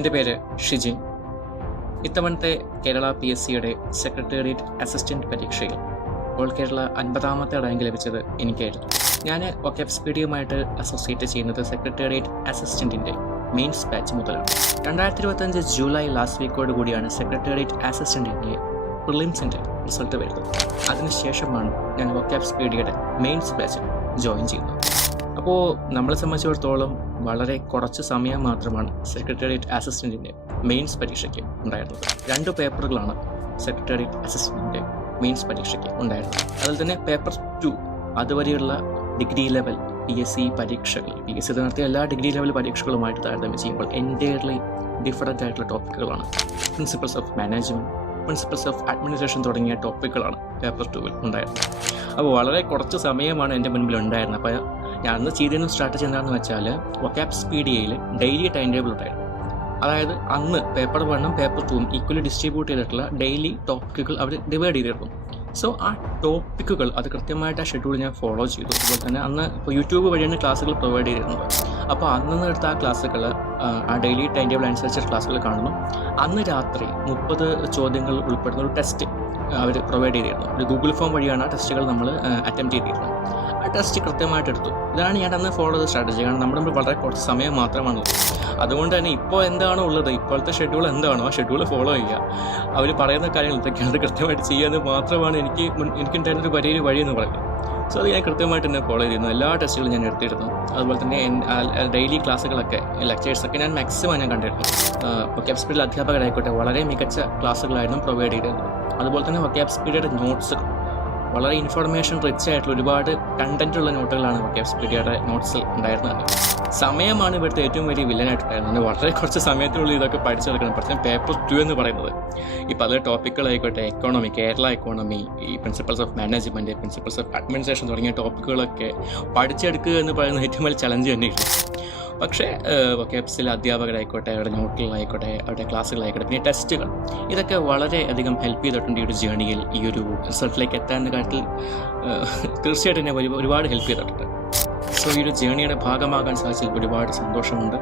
എൻ്റെ പേര് ഷിജിൻ. ഇത്തവണത്തെ കേരള PSCയുടെ സെക്രട്ടേറിയറ്റ് അസിസ്റ്റന്റ് പരീക്ഷയിൽ ഓൾ കേരള 50ാമത്തെ റാങ്ക് ലഭിച്ചത് എനിക്കായിരുന്നു. ഞാൻ ഒക്കെപ്സ്പീഡിയുമായിട്ട് അസോസിയേറ്റ് ചെയ്യുന്നത് സെക്രട്ടേറിയറ്റ് അസിസ്റ്റൻറ്റിൻ്റെ മെയിൻസ് ബാച്ച് മുതലാണ്. 2025 ജൂലൈ ലാസ്റ്റ് വീക്കോട് കൂടിയാണ് സെക്രട്ടേറിയറ്റ് അസിസ്റ്റൻറ്റിൻ്റെ പ്രിലിംസിൻ്റെ റിസൾട്ട് വരുന്നത്. അതിനുശേഷമാണ് ഞാൻ ഒക്കെപ്സ്പീഡിയയുടെ മെയിൻസ് ബാച്ച് ജോയിൻ ചെയ്യുന്നത്. അപ്പോൾ നമ്മളെ സംബന്ധിച്ചിടത്തോളം വളരെ കുറച്ച് സമയം മാത്രമാണ് സെക്രട്ടേറിയറ്റ് അസിസ്റ്റൻറ്റിൻ്റെ മെയിൻസ് പരീക്ഷയ്ക്ക് ഉണ്ടായിരുന്നത്. 2 പേപ്പറുകളാണ് സെക്രട്ടേറിയറ്റ് അസിസ്റ്റൻറ്റിൻ്റെ മെയിൻസ് പരീക്ഷയ്ക്ക് ഉണ്ടായിരുന്നത്. അതിൽ തന്നെ പേപ്പർ 2 അതുവരെയുള്ള ഡിഗ്രി ലെവൽ PSC പരീക്ഷകൾ, PSC നടത്തിയ എല്ലാ ഡിഗ്രി ലെവൽ പരീക്ഷകളുമായിട്ട് താരതമ്യം ചെയ്യുമ്പോൾ എൻറ്റയർലി ഡിഫറൻ്റ് ആയിട്ടുള്ള ടോപ്പിക്കുകളാണ്. Principles of management, principles of administration തുടങ്ങിയ ടോപ്പിക്കുകളാണ് പേപ്പർ 2വിൽ ഉണ്ടായിരുന്നത്. അപ്പോൾ വളരെ കുറച്ച് സമയമാണ് എൻ്റെ മുൻപിൽ ഉണ്ടായിരുന്നത്. അപ്പോൾ ഞാൻ അന്ന് ചെയ്തിരുന്ന സ്ട്രാറ്റജി എന്താണെന്ന് വെച്ചാൽ ഒക്കെപ്സ്പീഡിയയിൽ ഡെയിലി ടൈം ടേബിൾ ഉണ്ടായിരുന്നു. അതായത് അന്ന് പേപ്പർ 1ഉം പേപ്പർ 2ഉം ഈക്വലി ഡിസ്ട്രിബ്യൂട്ട് ചെയ്തിട്ടുള്ള ഡെയിലി ടോപ്പിക്കുകൾ അവർ ഡിവൈഡ് ചെയ്തിരുന്നു. സോ ആ ടോപ്പിക്കുകൾ അത് കൃത്യമായിട്ട് ആ ഷെഡ്യൂൾ ഞാൻ ഫോളോ ചെയ്തു. അതുപോലെ തന്നെ അന്ന് ഇപ്പോൾ യൂട്യൂബ് വഴിയാണ് ക്ലാസ്സുകൾ പ്രൊവൈഡ് ചെയ്തിരുന്നത്. അപ്പോൾ അന്ന് എടുത്ത ആ ക്ലാസ്സുകൾ ആ ഡെയിലി ടൈം ടേബിൾ അനുസരിച്ച് ക്ലാസ്സുകൾ കാണുന്നു. അന്ന് രാത്രി 30 ചോദ്യങ്ങൾ ഉൾപ്പെടുന്ന ഒരു ടെസ്റ്റ് അവർ പ്രൊവൈഡ് ചെയ്തിരുന്നു. ഒരു ഗൂഗിൾ ഫോം വഴിയാണ് ആ ടെസ്റ്റുകൾ നമ്മൾ അറ്റംപ്റ്റ് ചെയ്തിരുന്നത്. ആ ടെസ്റ്റ് കൃത്യമായിട്ട് എടുത്തു. ഇതാണ് ഞാൻ അന്ന് ഫോളോ ചെയ്ത സ്ട്രാറ്റജി. കാരണം നമ്മുടെ മുമ്പിൽ വളരെ കുറച്ച് സമയം മാത്രമാണുള്ളത്. അതുകൊണ്ട് തന്നെ ഇപ്പോൾ എന്താണോ ഉള്ളത്, ഇപ്പോഴത്തെ ഷെഡ്യൂൾ എന്താണോ ആ ഷെഡ്യൂൾ ഫോളോ ചെയ്യുക. അവർ പറയുന്ന കാര്യങ്ങൾ എന്തൊക്കെയാണ് അത് കൃത്യമായിട്ട് ചെയ്യാമെന്ന് മാത്രമാണ് എനിക്കുണ്ടായിരുന്നൊരു വലിയൊരു വഴി എന്ന് പറയുന്നത്. സോ അത് ഞാൻ കൃത്യമായിട്ട് തന്നെ ഫോളോ ചെയ്തിരുന്നു. എല്ലാ ടെസ്റ്റുകളും ഞാൻ എടുത്തിരുന്നു. അതുപോലെ തന്നെ ഡെയിലി ക്ലാസ്സുകളൊക്കെ, ലെക്ചേഴ്സൊക്കെ ഞാൻ മാക്സിമം ഞാൻ കണ്ടിരുന്നു. ഒക്കെപ്സ്പീഡിലെ അധ്യാപകരായിക്കോട്ടെ വളരെ മികച്ച ക്ലാസ്സുകളായിരുന്നു പ്രൊവൈഡ് ചെയ്തിരുന്നത്. അതുപോലെ തന്നെ ഒക്കെപ്സ്പീഡിയയുടെ നോട്ട്സ് വളരെ ഇൻഫർമേഷൻ റിച്ച് ആയിട്ടുള്ള ഒരുപാട് കണ്ടൻറ്റുള്ള നോട്ടുകളാണ് ഒക്കെപ്സ്പീഡിയയുടെ നോട്ട്സിൽ ഉണ്ടായിരുന്നത്. സമയമാണ് ഇവിടുത്തെ ഏറ്റവും വലിയ വില്ലനായിട്ടുണ്ടായിരുന്നത്. വളരെ കുറച്ച് സമയത്തിനുള്ളിൽ ഇതൊക്കെ പഠിച്ചെടുക്കണം. പക്ഷേ പേപ്പർ 2 എന്ന് പറയുന്നത് ഇപ്പോൾ അതിലെ ടോപ്പിക്കുകളായിക്കോട്ടെ, എക്കോണമി, കേരള എക്കോണമി, ഈ principles of management, principles of administration തുടങ്ങിയ ടോപ്പിക്കുകളൊക്കെ പഠിച്ചെടുക്കുക എന്ന് പറയുന്നത് ഏറ്റവും വലിയ ചലഞ്ച് തന്നെയാണ്. പക്ഷേ ഒക്കെപ്സിലെ അധ്യാപകരായിക്കോട്ടെ, അവരുടെ നോട്ടുകളായിക്കോട്ടെ, അവരുടെ ക്ലാസ്സുകളായിക്കോട്ടെ, പിന്നെ ടെസ്റ്റുകൾ, ഇതൊക്കെ വളരെയധികം ഹെൽപ്പ് ചെയ്തിട്ടുണ്ട് ഈ ഒരു ജേണിയിൽ, ഈ ഒരു റിസൾട്ടിലേക്ക് എത്താനുള്ള കാര്യത്തിൽ തീർച്ചയായിട്ടും എന്നെ ഒരുപാട് ഹെൽപ്പ് ചെയ്തിട്ടുണ്ട്. സോ ഈ ഒരു ജേണിയുടെ ഭാഗമാകാൻ സാധിച്ചതിൽ ഒരുപാട് സന്തോഷമുണ്ട്.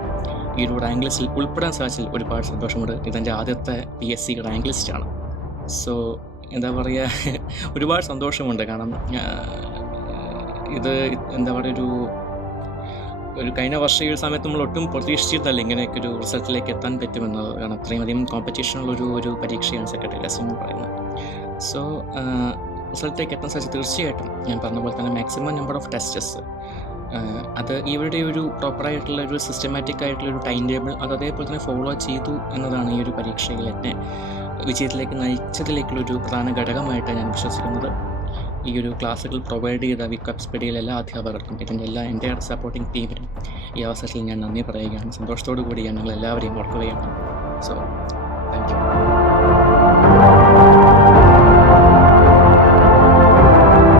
ഈ ഒരു റാങ്ക് ലിസ്റ്റിൽ ഉൾപ്പെടാൻ സാധിച്ചതിൽ ഒരുപാട് സന്തോഷമുണ്ട്. ഇതെൻ്റെ ആദ്യത്തെ PSC റാങ്ക് ലിസ്റ്റാണ്. സോ എന്താ പറയുക, ഒരുപാട് സന്തോഷമുണ്ട്. കാരണം ഇത് എന്താ പറയുക, ഒരു കഴിഞ്ഞ വർഷം ഈ ഒരു സമയത്ത് നമ്മൾ ഒട്ടും പ്രതീക്ഷിച്ചിരുന്നല്ല ഇങ്ങനെയൊക്കെ ഒരു റിസൾട്ടിലേക്ക് എത്താൻ പറ്റുമെന്നത്. കാരണം അത്രയും അധികം കോമ്പറ്റീഷനുള്ള ഒരു പരീക്ഷയാണ് സെക്രട്ടറി എന്ന് പറയുന്നത്. സോ റിസൾട്ടിലേക്ക് എത്താൻ സാധിച്ചു. തീർച്ചയായിട്ടും ഞാൻ പറഞ്ഞ പോലെ തന്നെ മാക്സിമം നമ്പർ ഓഫ് ടെസ്റ്റസ്, അത് ഇവരുടെ ഒരു പ്രോപ്പറായിട്ടുള്ള ഒരു സിസ്റ്റമാറ്റിക് ആയിട്ടുള്ളൊരു ടൈം ടേബിൾ അത് അതേപോലെ തന്നെ ഫോളോ ചെയ്തു എന്നതാണ് ഈ ഒരു പരീക്ഷയിൽ എന്നെ വിജയത്തിലേക്ക് നയിച്ചതിലേക്കുള്ളൊരു പ്രധാന ഘടകമായിട്ട് ഞാൻ വിശ്വസിക്കുന്നത്. ഈ ഒരു ക്ലാസ്സുകൾ പ്രൊവൈഡ് ചെയ്ത ഒക്കെപ്സ്പീഡിയയിലെ എല്ലാ അധ്യാപകർക്കും, ഇതിൻ്റെ എല്ലാ എൻ്റെ സപ്പോർട്ടിംഗ് ടീമിനും ഈ അവസരത്തിൽ ഞാൻ നന്ദി പറയുകയാണ്. സന്തോഷത്തോടു കൂടി ഞാൻ നിങ്ങളെല്ലാവരെയും ഓർക്കുകയാണ്. So thank you.